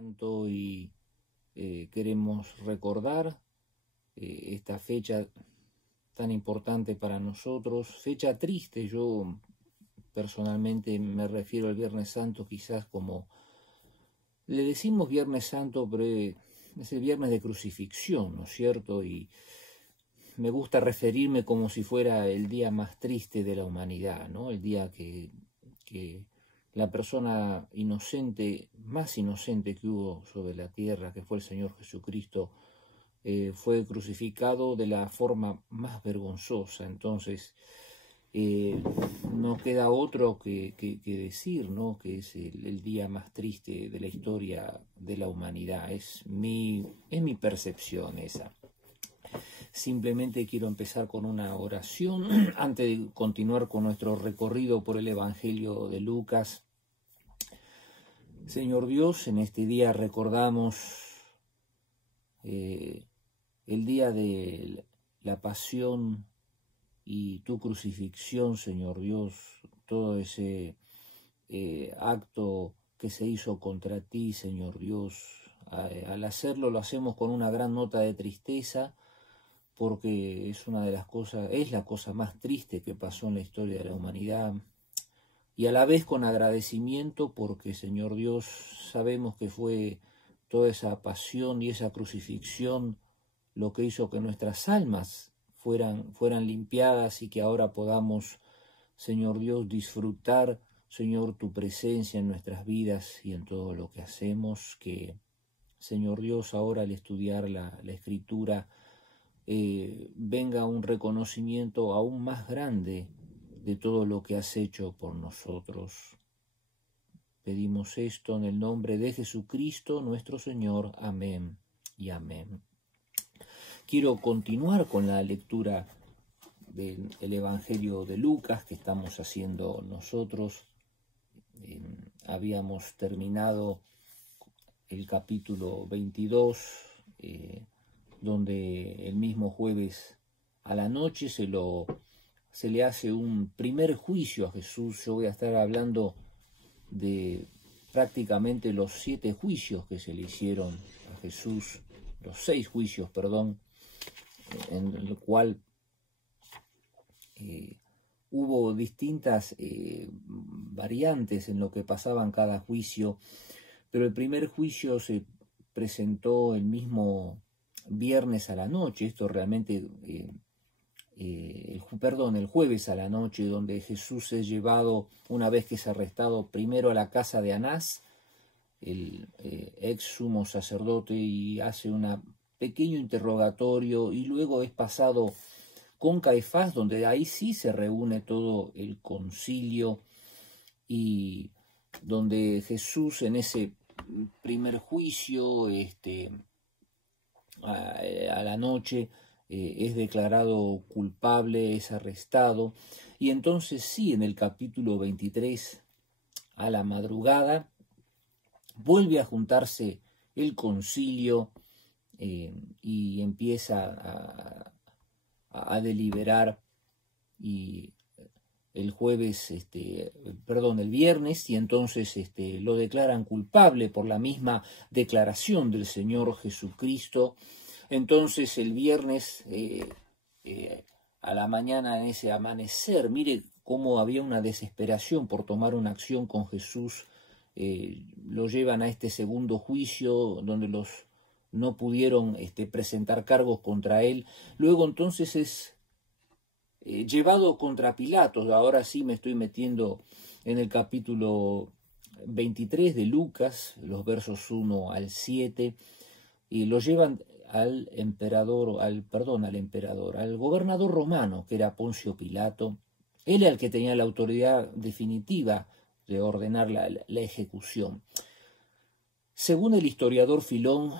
Santo y queremos recordar esta fecha tan importante para nosotros, fecha triste. Yo personalmente me refiero al Viernes Santo quizás como, le decimos Viernes Santo, pero es el viernes de crucifixión, ¿no es cierto? Y me gusta referirme como si fuera el día más triste de la humanidad, ¿no? El día que la persona inocente, más inocente que hubo sobre la tierra, que fue el Señor Jesucristo, fue crucificado de la forma más vergonzosa. Entonces, no queda otro que decir, ¿no? Que es el día más triste de la historia de la humanidad. Es mi percepción esa. Simplemente quiero empezar con una oración antes de continuar con nuestro recorrido por el Evangelio de Lucas. Señor Dios, en este día recordamos el día de la pasión y tu crucifixión, Señor Dios, todo ese acto que se hizo contra ti, Señor Dios. Al hacerlo lo hacemos con una gran nota de tristeza, porque es una de las cosas, es la cosa más triste que pasó en la historia de la humanidad, y a la vez con agradecimiento porque, Señor Dios, sabemos que fue toda esa pasión y esa crucifixión lo que hizo que nuestras almas fueran limpiadas y que ahora podamos, Señor Dios, disfrutar, Señor, tu presencia en nuestras vidas y en todo lo que hacemos. Que, Señor Dios, ahora al estudiar la Escritura, venga un reconocimiento aún más grande de todo lo que has hecho por nosotros. Pedimos esto en el nombre de Jesucristo nuestro Señor. Amén y amén. Quiero continuar con la lectura del Evangelio de Lucas que estamos haciendo nosotros. Habíamos terminado el capítulo 22, donde el mismo jueves a la noche se le hace un primer juicio a Jesús. Yo voy a estar hablando de prácticamente los 7 juicios que se le hicieron a Jesús, los 6 juicios, perdón, en el cual hubo distintas variantes en lo que pasaba en cada juicio, pero el primer juicio se presentó el mismo viernes a la noche. Esto realmente, el jueves a la noche, donde Jesús es llevado, una vez que es arrestado, primero a la casa de Anás, el ex sumo sacerdote, y hace un pequeño interrogatorio, y luego es pasado con Caifás, donde ahí sí se reúne todo el concilio, y donde Jesús en ese primer juicio, a la noche, es declarado culpable, es arrestado, y entonces sí, en el capítulo 23, a la madrugada, vuelve a juntarse el concilio y empieza a deliberar, y el viernes, y entonces lo declaran culpable por la misma declaración del Señor Jesucristo. Entonces el viernes a la mañana, en ese amanecer, mire cómo había una desesperación por tomar una acción con Jesús. Lo llevan a este segundo juicio, donde no pudieron presentar cargos contra él. Luego entonces es llevado contra Pilato. Ahora sí me estoy metiendo en el capítulo 23 de Lucas, los versos 1 al 7, y lo llevan al gobernador romano, que era Poncio Pilato. Él era el que tenía la autoridad definitiva de ordenar la ejecución. Según el historiador Filón,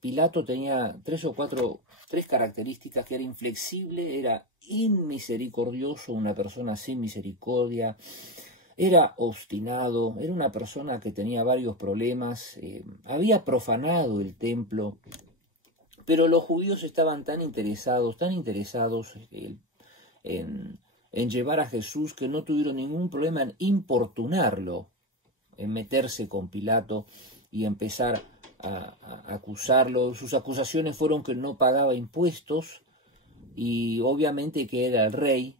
Pilato tenía tres características: que era inflexible, era inmisericordioso, una persona sin misericordia, era obstinado, era una persona que tenía varios problemas, había profanado el templo, pero los judíos estaban tan interesados en llevar a Jesús, que no tuvieron ningún problema en importunarlo, en meterse con Pilato, y empezar a acusarlo. Sus acusaciones fueron que no pagaba impuestos y obviamente que era el rey.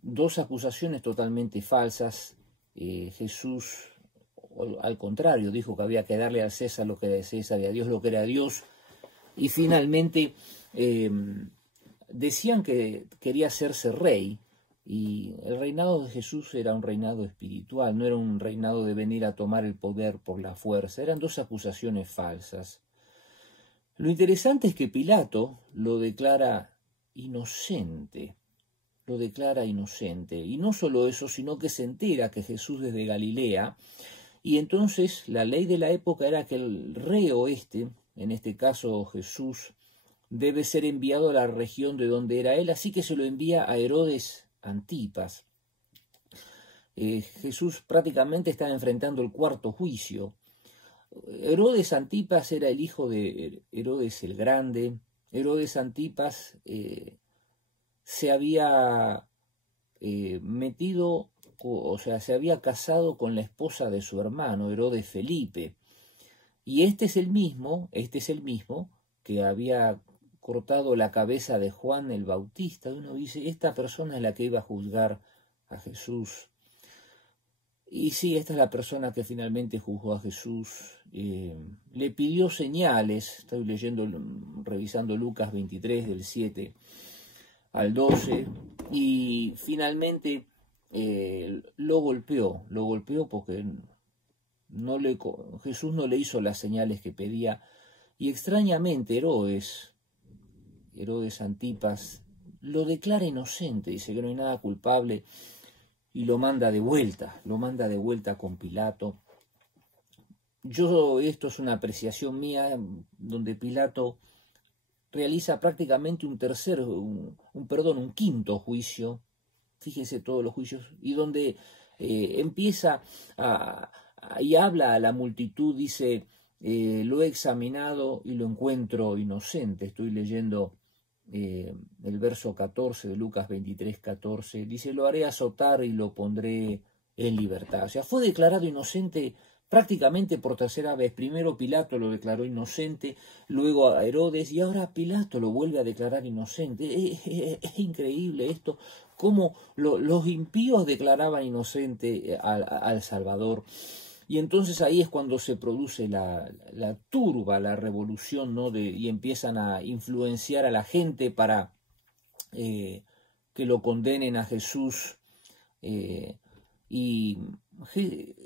Dos acusaciones totalmente falsas. Jesús, al contrario, dijo que había que darle a César lo que era de César y a Dios lo que era de Dios. Y finalmente decían que quería hacerse rey, y el reinado de Jesús era un reinado espiritual, no era un reinado de venir a tomar el poder por la fuerza. Eran dos acusaciones falsas. Lo interesante es que Pilato lo declara inocente. Lo declara inocente. Y no solo eso, sino que se entera que Jesús es de Galilea. Y entonces la ley de la época era que el reo en este caso Jesús, debe ser enviado a la región de donde era él, así que se lo envía a Herodes Antipas. Jesús prácticamente estaba enfrentando el cuarto juicio. Herodes Antipas era el hijo de Herodes el Grande. Herodes Antipas se había se había casado con la esposa de su hermano, Herodes Felipe. Y este es el mismo que había cortado la cabeza de Juan el Bautista. Uno dice, esta persona es la que iba a juzgar a Jesús. Y sí, esta es la persona que finalmente juzgó a Jesús. Le pidió señales. Estoy revisando Lucas 23, del 7 al 12. Y finalmente lo golpeó porque Jesús no le hizo las señales que pedía. Y extrañamente Herodes Antipas lo declara inocente, dice que no hay nada culpable y lo manda de vuelta con Pilato. Esto es una apreciación mía, donde Pilato realiza prácticamente un quinto juicio, fíjese todos los juicios, y donde empieza y habla a la multitud, dice, lo he examinado y lo encuentro inocente. Estoy leyendo el verso 14 de Lucas 23, 14, dice, lo haré azotar y lo pondré en libertad. O sea, fue declarado inocente prácticamente por tercera vez. Primero Pilato lo declaró inocente, luego a Herodes, y ahora Pilato lo vuelve a declarar inocente. Es increíble esto, cómo los impíos declaraban inocente al Salvador. Y entonces ahí es cuando se produce la turba, la revolución, ¿no? Y empiezan a influenciar a la gente para que lo condenen a Jesús. Y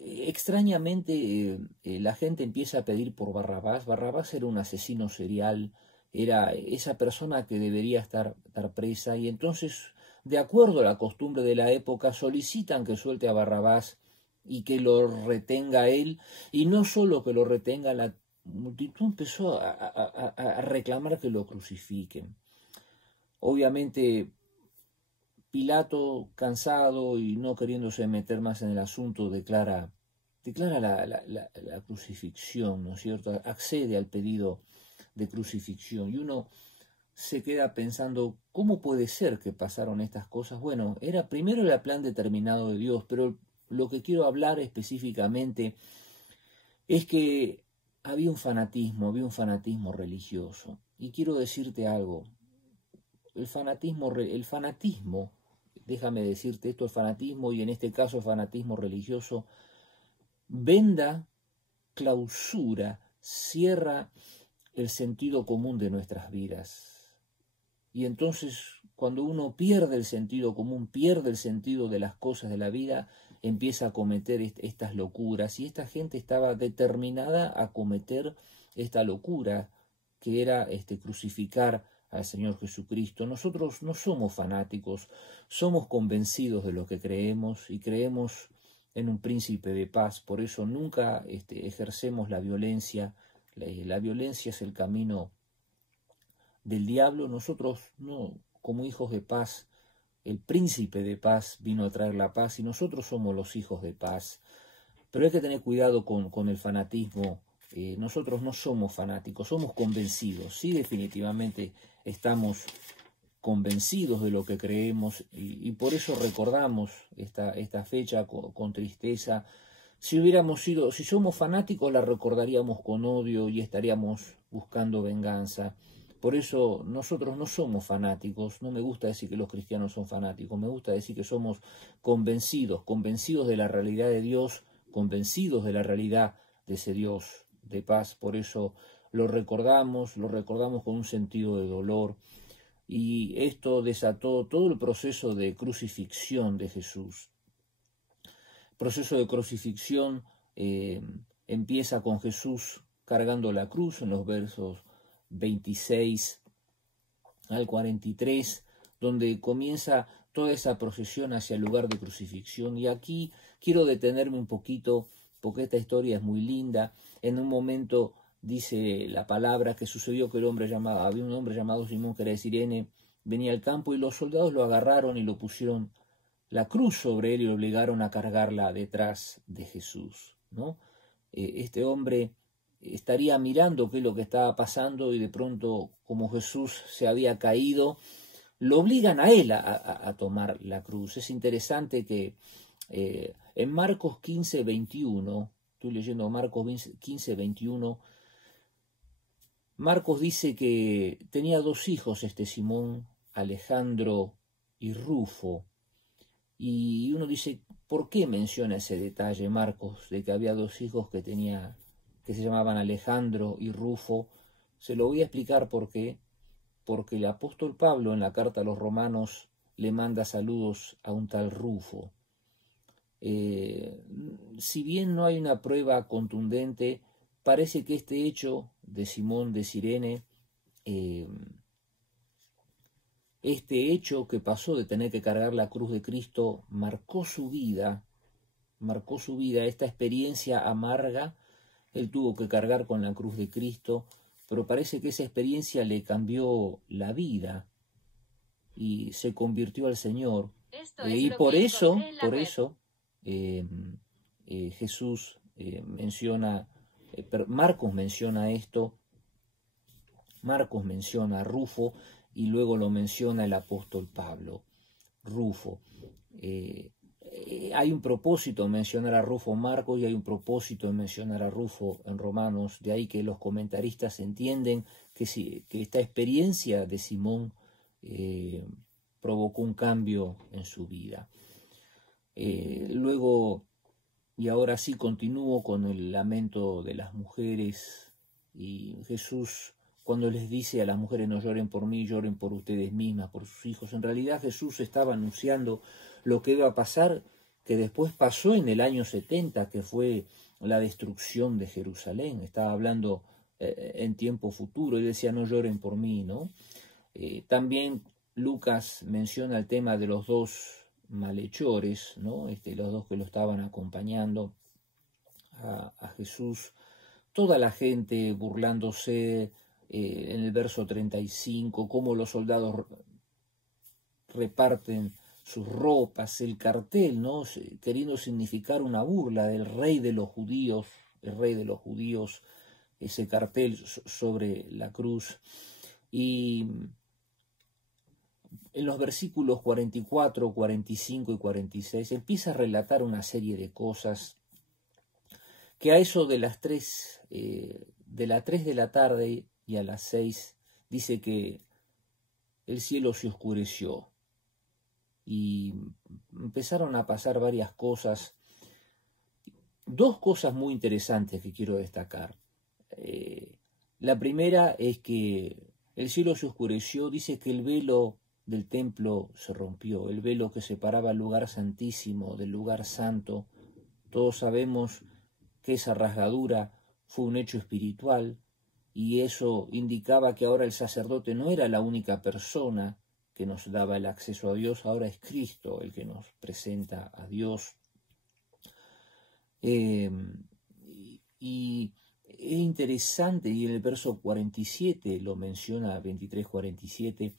extrañamente la gente empieza a pedir por Barrabás. Barrabás era un asesino serial, era esa persona que debería estar presa. Y entonces, de acuerdo a la costumbre de la época, solicitan que suelte a Barrabás y que lo retenga él, y no solo que lo retenga, la multitud empezó a reclamar que lo crucifiquen. Obviamente Pilato, cansado y no queriéndose meter más en el asunto, declara la crucifixión, ¿no es cierto? Accede al pedido de crucifixión, y uno se queda pensando, ¿cómo puede ser que pasaron estas cosas? Bueno, primero el plan determinado de Dios, pero lo que quiero hablar específicamente es que había un fanatismo religioso. Y quiero decirte algo, el fanatismo, déjame decirte esto, el fanatismo, y en este caso el fanatismo religioso, venda, clausura, cierra el sentido común de nuestras vidas. Y entonces, cuando uno pierde el sentido común, pierde el sentido de las cosas de la vida, empieza a cometer estas locuras. Y esta gente estaba determinada a cometer esta locura, que era crucificar al Señor Jesucristo. Nosotros no somos fanáticos, somos convencidos de lo que creemos, y creemos en un príncipe de paz. Por eso nunca ejercemos la violencia. La violencia es el camino del diablo. Nosotros, no, como hijos de paz, el príncipe de paz vino a traer la paz, y nosotros somos los hijos de paz. Pero hay que tener cuidado con el fanatismo. Nosotros no somos fanáticos, somos convencidos. Sí, definitivamente estamos convencidos de lo que creemos, y por eso recordamos esta fecha con tristeza. Si somos fanáticos, la recordaríamos con odio y estaríamos buscando venganza. Por eso nosotros no somos fanáticos. No me gusta decir que los cristianos son fanáticos, me gusta decir que somos convencidos, convencidos de la realidad de Dios, convencidos de la realidad de ese Dios de paz. Por eso lo recordamos con un sentido de dolor. Y esto desató todo el proceso de crucifixión de Jesús. El proceso de crucifixión empieza con Jesús cargando la cruz en los versos 26 al 43, donde comienza toda esa procesión hacia el lugar de crucifixión. Y aquí quiero detenerme un poquito, porque esta historia es muy linda. En un momento dice la palabra que sucedió que había un hombre llamado Simón, que era de Cirene, venía al campo y los soldados lo agarraron y lo pusieron la cruz sobre él y lo obligaron a cargarla detrás de Jesús, ¿no? Este hombre estaría mirando qué es lo que estaba pasando y de pronto, como Jesús se había caído, lo obligan a él a tomar la cruz. Es interesante que en Marcos 15, 21, estoy leyendo Marcos 15, 21, Marcos dice que tenía dos hijos este Simón, Alejandro y Rufo. Y uno dice, ¿por qué menciona ese detalle Marcos de que había dos hijos que se llamaban Alejandro y Rufo? Se lo voy a explicar por qué. Porque el apóstol Pablo en la carta a los Romanos le manda saludos a un tal Rufo. Si bien no hay una prueba contundente, parece que este hecho de Simón de Cirene, este hecho que pasó de tener que cargar la cruz de Cristo, marcó su vida, esta experiencia amarga. Él tuvo que cargar con la cruz de Cristo, pero parece que esa experiencia le cambió la vida y se convirtió al Señor. Y por eso Jesús menciona, Marcos menciona esto, Marcos menciona a Rufo y luego lo menciona el apóstol Pablo. Rufo. Hay un propósito en mencionar a Rufo en Marcos y hay un propósito en mencionar a Rufo en Romanos. De ahí que los comentaristas entienden que esta experiencia de Simón provocó un cambio en su vida. Luego, y ahora sí continúo con el lamento de las mujeres, y Jesús, cuando les dice a las mujeres no lloren por mí, lloren por ustedes mismas, por sus hijos, en realidad Jesús estaba anunciando lo que iba a pasar, que después pasó en el año 70, que fue la destrucción de Jerusalén. Estaba hablando en tiempo futuro, y decía no lloren por mí, ¿no? También Lucas menciona el tema de los dos malhechores, ¿no? Los dos que lo estaban acompañando a Jesús. Toda la gente burlándose, en el verso 35, cómo los soldados reparten sus ropas, el cartel, ¿no? Queriendo significar una burla del rey de los judíos, el rey de los judíos, ese cartel sobre la cruz. Y en los versículos 44, 45 y 46 empieza a relatar una serie de cosas que a eso de las 3 de la tarde y a las 6 dice que el cielo se oscureció y empezaron a pasar varias cosas. Dos cosas muy interesantes que quiero destacar. La primera es que el cielo se oscureció, dice que el velo del templo se rompió, el velo que separaba el lugar santísimo del lugar santo. Todos sabemos que esa rasgadura fue un hecho espiritual y eso indicaba que ahora el sacerdote no era la única persona que nos daba el acceso a Dios, ahora es Cristo el que nos presenta a Dios. Y es interesante, y en el verso 47 lo menciona, 23-47,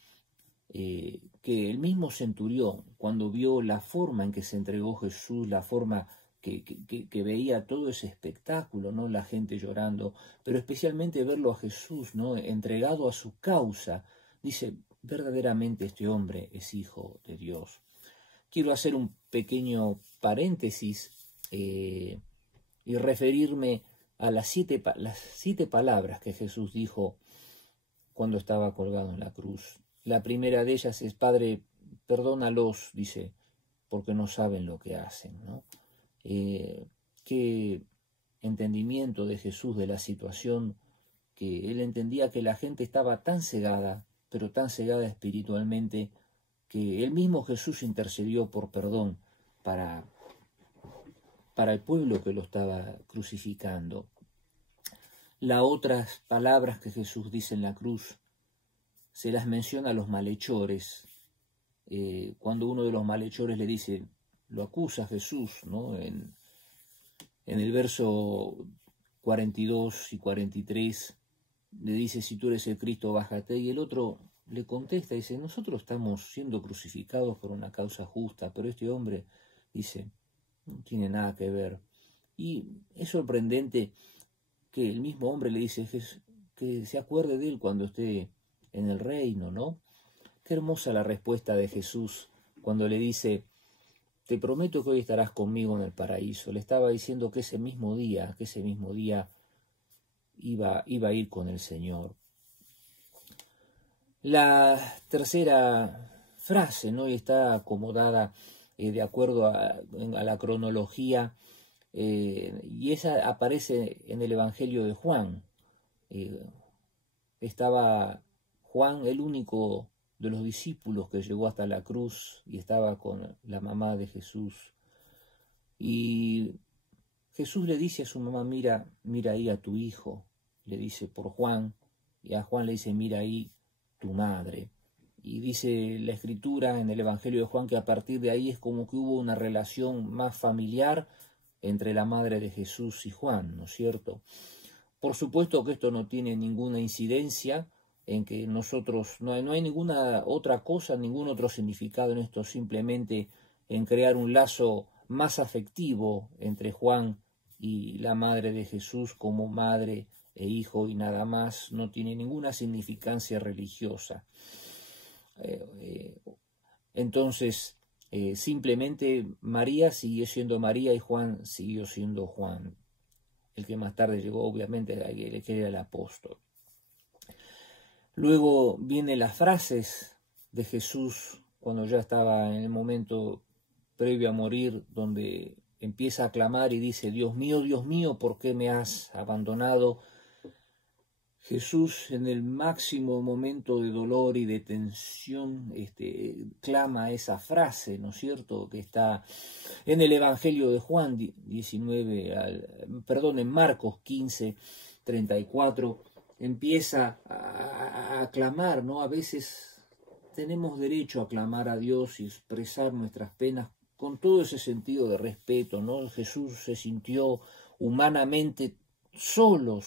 que el mismo centurión, cuando vio la forma en que se entregó Jesús, la forma que veía todo ese espectáculo, ¿no? La gente llorando, pero especialmente verlo a Jesús, ¿no? Entregado a su causa, dice, verdaderamente este hombre es hijo de Dios. Quiero hacer un pequeño paréntesis. y referirme a las siete palabras que Jesús dijo cuando estaba colgado en la cruz. La primera de ellas es: Padre, perdónalos, dice, porque no saben lo que hacen, ¿no? Qué entendimiento de Jesús de la situación, que él entendía que la gente estaba tan cegada, pero tan cegada espiritualmente, que el mismo Jesús intercedió por perdón para el pueblo que lo estaba crucificando. Las otras palabras que Jesús dice en la cruz se las menciona a los malhechores. Cuando uno de los malhechores le dice, lo acusa a Jesús, ¿no? En el verso 42 y 43 le dice: si tú eres el Cristo, bájate. Y el otro le contesta, dice: nosotros estamos siendo crucificados por una causa justa, pero este hombre, dice, no tiene nada que ver. Y es sorprendente que el mismo hombre le dice que se acuerde de él cuando esté en el reino, ¿no? Qué hermosa la respuesta de Jesús cuando le dice: te prometo que hoy estarás conmigo en el paraíso. Le estaba diciendo que ese mismo día iba a ir con el Señor. La tercera frase, ¿no? Y está acomodada de acuerdo a la cronología, y esa aparece en el Evangelio de Juan. Estaba Juan, el único de los discípulos que llegó hasta la cruz, y estaba con la mamá de Jesús. Y Jesús le dice a su mamá: mira ahí a tu hijo, le dice por Juan, y a Juan le dice: mira ahí tu madre. Y dice la Escritura en el Evangelio de Juan que a partir de ahí es como que hubo una relación más familiar entre la madre de Jesús y Juan, ¿no es cierto? Por supuesto que esto no tiene ninguna incidencia en que nosotros, no hay ninguna otra cosa, ningún otro significado en esto, simplemente en crear un lazo más afectivo entre Juan y la madre de Jesús como madre e hijo, y nada más, no tiene ninguna significancia religiosa. Entonces, simplemente María siguió siendo María y Juan siguió siendo Juan, el que más tarde llegó, obviamente, que era el apóstol. Luego vienen las frases de Jesús cuando ya estaba en el momento previo a morir, donde empieza a clamar y dice: Dios mío, ¿por qué me has abandonado? Jesús, en el máximo momento de dolor y de tensión, clama esa frase, ¿no es cierto?, que está en el Evangelio de Juan 19, en Marcos 15, 34, empieza a clamar, ¿no? A veces tenemos derecho a clamar a Dios y expresar nuestras penas con todo ese sentido de respeto, ¿no? Jesús se sintió humanamente solo,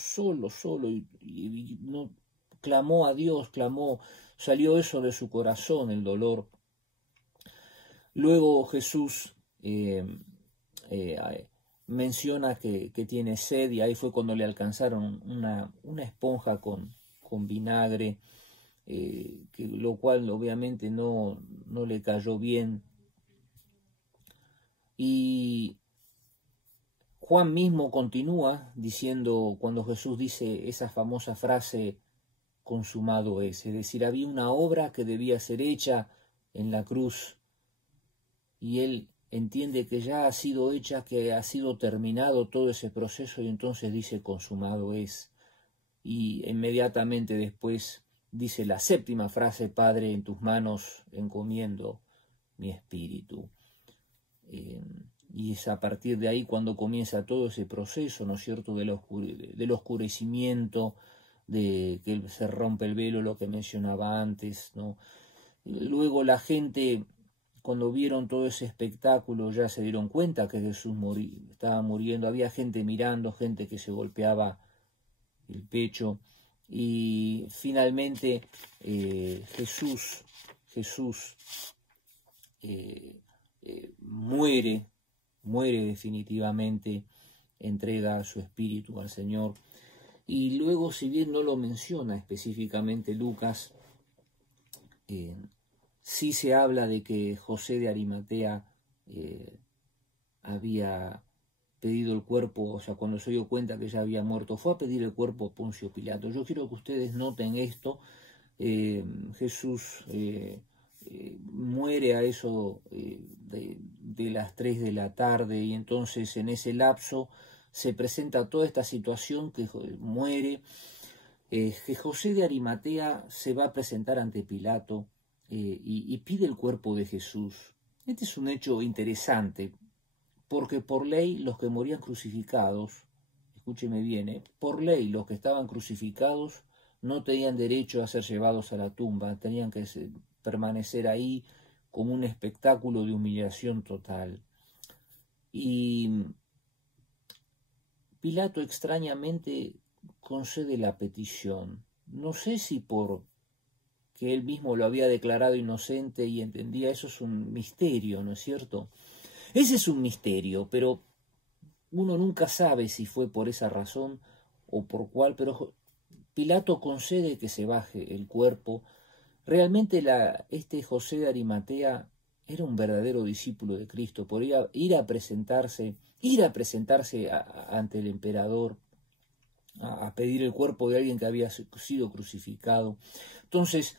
y no clamó a Dios, salió eso de su corazón, el dolor. Luego Jesús menciona que tiene sed, y ahí fue cuando le alcanzaron una esponja con vinagre, lo cual obviamente no le cayó bien. Y Juan mismo continúa diciendo, cuando Jesús dice esa famosa frase: consumado es decir, había una obra que debía ser hecha en la cruz, y él entiende que ya ha sido hecha, que ha sido terminado todo ese proceso, y entonces dice: consumado es. Y inmediatamente después dice la séptima frase: Padre, en tus manos encomiendo mi espíritu. Y es a partir de ahí cuando comienza todo ese proceso, ¿no es cierto?, del oscurecimiento, de que se rompe el velo, lo que mencionaba antes, ¿no? Luego la gente, cuando vieron todo ese espectáculo, ya se dieron cuenta que Jesús estaba muriendo. Había gente mirando, gente que se golpeaba el pecho, y finalmente Jesús muere definitivamente, entrega su espíritu al Señor. Y luego, si bien no lo menciona específicamente Lucas, sí se habla de que José de Arimatea había pedido el cuerpo, o sea, cuando se dio cuenta que ya había muerto, fue a pedir el cuerpo a Poncio Pilato. Yo quiero que ustedes noten esto. Jesús muere a eso de las 3 de la tarde, y entonces en ese lapso se presenta toda esta situación que muere, que José de Arimatea se va a presentar ante Pilato y pide el cuerpo de Jesús. Este es un hecho interesante, porque por ley los que morían crucificados, escúcheme bien, por ley los que estaban crucificados no tenían derecho a ser llevados a la tumba, tenían que permanecer ahí como un espectáculo de humillación total. Y Pilato extrañamente concede la petición. No sé si por que él mismo lo había declarado inocente y entendía, eso es un misterio, ¿no es cierto? Ese es un misterio, pero uno nunca sabe si fue por esa razón o por cuál, pero Pilato concede que se baje el cuerpo. Realmente este José de Arimatea era un verdadero discípulo de Cristo, podía ir a presentarse ante el emperador, a pedir el cuerpo de alguien que había sido crucificado. Entonces,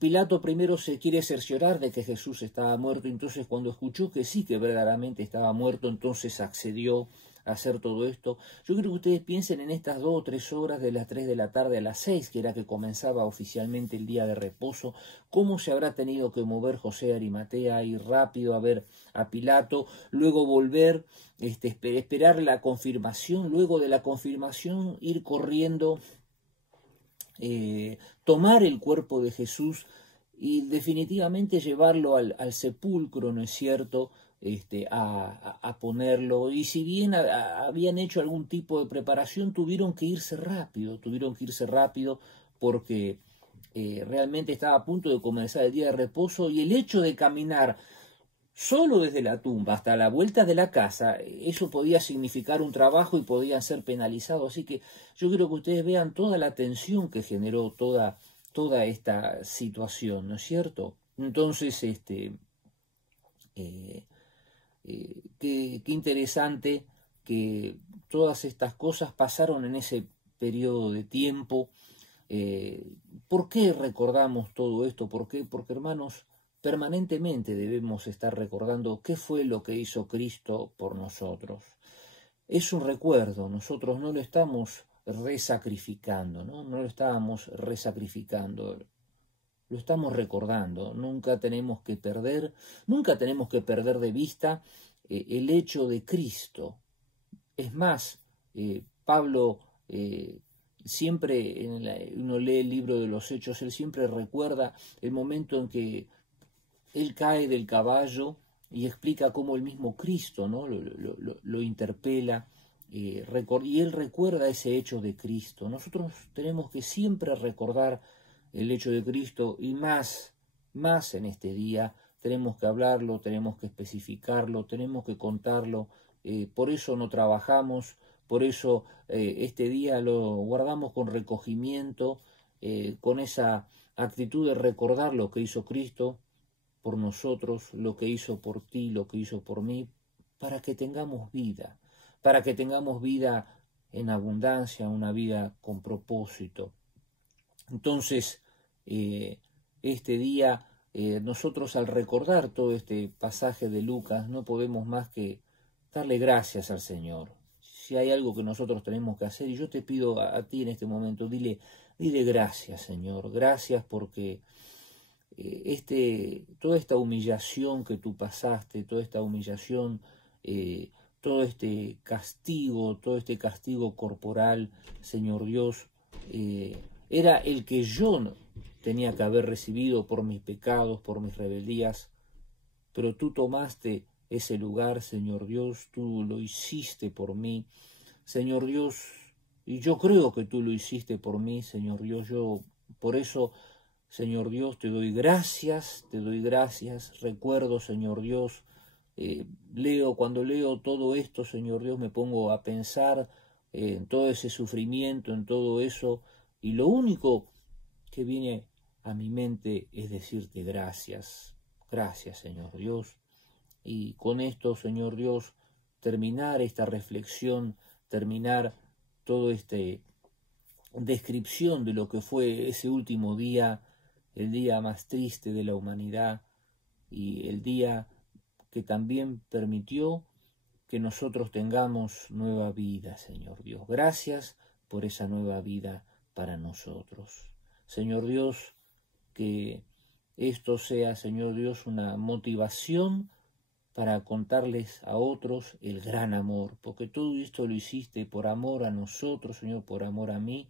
Pilato primero se quiere cerciorar de que Jesús estaba muerto, entonces cuando escuchó que sí, que verdaderamente estaba muerto, entonces accedió a hacer todo esto. Yo quiero que ustedes piensen en estas 2 o 3 horas, de las 3 de la tarde a las 6, que era que comenzaba oficialmente el día de reposo, cómo se habrá tenido que mover José de Arimatea, ir rápido a ver a Pilato, luego volver, esperar la confirmación, luego de la confirmación ir corriendo, tomar el cuerpo de Jesús y definitivamente llevarlo al sepulcro, ¿no es cierto?, a ponerlo. Y si bien habían hecho algún tipo de preparación, tuvieron que irse rápido porque realmente estaba a punto de comenzar el día de reposo, y el hecho de caminar solo desde la tumba hasta la vuelta de la casa, eso podía significar un trabajo y podían ser penalizados. Así que yo quiero que ustedes vean toda la tensión que generó toda esta situación, ¿no es cierto? Entonces, qué interesante que todas estas cosas pasaron en ese periodo de tiempo. ¿Por qué recordamos todo esto? ¿Por qué? Porque, hermanos, permanentemente debemos estar recordando qué fue lo que hizo Cristo por nosotros. Es un recuerdo, nosotros no lo estamos resacrificando, ¿no? No lo estábamos resacrificando, lo estamos recordando. Nunca tenemos que perder de vista el hecho de Cristo. Es más, Pablo siempre, uno lee el libro de los Hechos, él siempre recuerda el momento en que él cae del caballo y explica cómo el mismo Cristo, ¿no?, lo interpela, y él recuerda ese hecho de Cristo. Nosotros tenemos que siempre recordar el hecho de Cristo, y más en este día tenemos que hablarlo, tenemos que especificarlo, tenemos que contarlo. Por eso no trabajamos, por eso este día lo guardamos con recogimiento, con esa actitud de recordar lo que hizo Cristo por nosotros, lo que hizo por ti, lo que hizo por mí, para que tengamos vida en abundancia, una vida con propósito. Entonces, este día, nosotros al recordar todo este pasaje de Lucas, no podemos más que darle gracias al Señor. Si hay algo que nosotros tenemos que hacer, y yo te pido a ti en este momento, dile gracias, Señor, gracias porque toda esta humillación que tú pasaste, toda esta humillación, todo este castigo corporal, Señor Dios, era el que yo no tenía que haber recibido por mis pecados, por mis rebeldías, pero tú tomaste ese lugar, Señor Dios, tú lo hiciste por mí, Señor Dios, y yo creo que tú lo hiciste por mí, Señor Dios. Yo por eso, Señor Dios, te doy gracias, recuerdo, Señor Dios, cuando leo todo esto, Señor Dios, me pongo a pensar en todo ese sufrimiento, en todo eso, y lo único que viene a mi mente es decirte gracias, Señor Dios. Y con esto, Señor Dios, terminar esta reflexión, terminar todo descripción de lo que fue ese último día, el día más triste de la humanidad y el día que también permitió que nosotros tengamos nueva vida, Señor Dios. Gracias por esa nueva vida para nosotros. Señor Dios, que esto sea, Señor Dios, una motivación para contarles a otros el gran amor, porque todo esto lo hiciste por amor a nosotros, Señor, por amor a mí,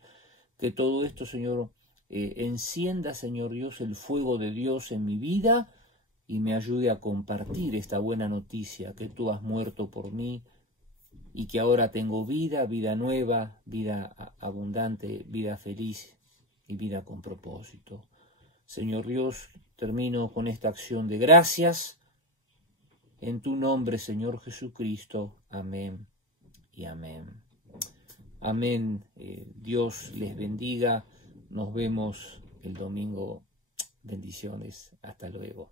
que todo esto, Señor, encienda, Señor Dios, el fuego de Dios en mi vida y me ayude a compartir esta buena noticia, que tú has muerto por mí y que ahora tengo vida, vida nueva, vida abundante, vida feliz y vida con propósito. Señor Dios, termino con esta acción de gracias. En tu nombre, Señor Jesucristo. Amén y amén. Amén. Dios les bendiga. Nos vemos el domingo. Bendiciones. Hasta luego.